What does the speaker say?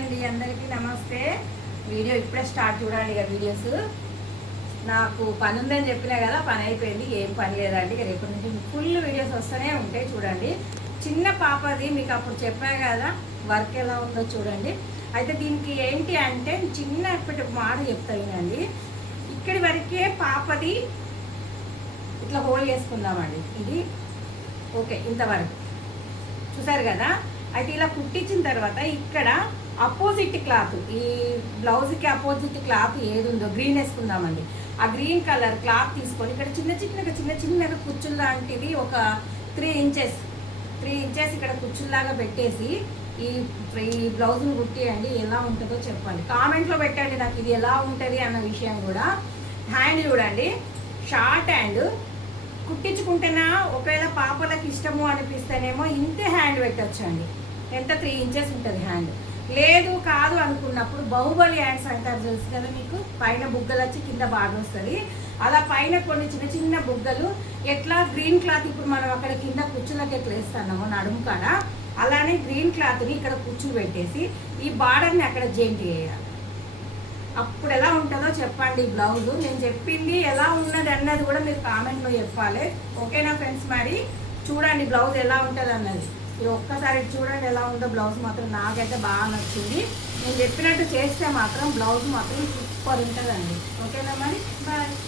అండి, అందరికీ నమస్తే. వీడియో ఇప్పుడే స్టార్ట్ చూడండి. ఇక వీడియోస్ నాకు పని ఉందని చెప్పినా కదా, పని అయిపోయింది. ఏం పని లేదండి. ఇక రేపటి నుంచి ఫుల్ వీడియోస్ వస్తూనే ఉంటాయి. చూడండి, చిన్న పాపది మీకు అప్పుడు చెప్పా కదా వర్క్ ఎలా ఉందో చూడండి. అయితే దీనికి ఏంటి అంటే చిన్నప్పటి మాట చెప్తానండి. ఇక్కడి వరకే పాపది ఇట్లా హోల్డ్ చేసుకుందామండి. ఇది ఓకే, ఇంతవరకు చూసారు కదా. అయితే ఇలా కుట్టించిన తర్వాత ఇక్కడ అపోజిట్ క్లాత్, ఈ బ్లౌజ్కి అపోజిట్ క్లాత్ ఏది ఉందో గ్రీన్ వేసుకుందామండి. ఆ గ్రీన్ కలర్ క్లాత్ తీసుకొని ఇక్కడ చిన్న చిన్నగా కుచ్చులు లాంటిది ఒక 3 ఇంచెస్ ఇక్కడ కుచ్చుల్లాగా పెట్టేసి ఈ బ్లౌజ్ని కుట్టేయండి. ఎలా ఉంటుందో చెప్పండి, కామెంట్లో పెట్టండి నాకు ఇది ఎలా ఉంటుంది అన్న విషయం కూడా. హ్యాండ్ చూడండి, షార్ట్ హ్యాండ్ కుట్టించుకుంటేనా ఒకవేళ పాపలకు ఇష్టము అనిపిస్తేనేమో ఇంతే హ్యాండ్ పెట్టచ్చండి. ఎంత 3 ఇంచెస్ ఉంటుంది హ్యాండ్. లేదు కాదు అనుకున్నప్పుడు బాహుబలి హ్యాండ్స్ అంటారు తెలుసు కదా మీకు, పైన బుగ్గలు వచ్చి కింద బార్డర్ వస్తుంది. అలా పైన కొన్ని చిన్న బుగ్గలు ఎట్లా గ్రీన్ క్లాత్ ఇప్పుడు మనం అక్కడ కింద కుచ్చులకి ఎట్లా వేస్తున్నామో నడుము కాడ, అలానే గ్రీన్ క్లాత్ని ఇక్కడ కుచ్చులు పెట్టేసి ఈ బార్డర్ని అక్కడ జాయింట్ చేయాలి. అప్పుడు ఎలా ఉంటుందో చెప్పండి బ్లౌజ్. నేను చెప్పింది ఎలా ఉన్నది అన్నది కూడా మీరు కామెంట్లో చెప్పాలి. ఓకేనా ఫ్రెండ్స్? మరి చూడండి బ్లౌజ్ ఎలా ఉంటుంది అన్నది. మీరు ఒక్కసారి చూడండి ఎలా ఉందో బ్లౌజ్. మాత్రం నాకైతే బాగా నచ్చింది. నేను చెప్పినట్టు చేస్తే మాత్రం బ్లౌజ్ మాత్రం సూపర్ ఉంటుందండి. ఓకేనా మరి? బాయ్.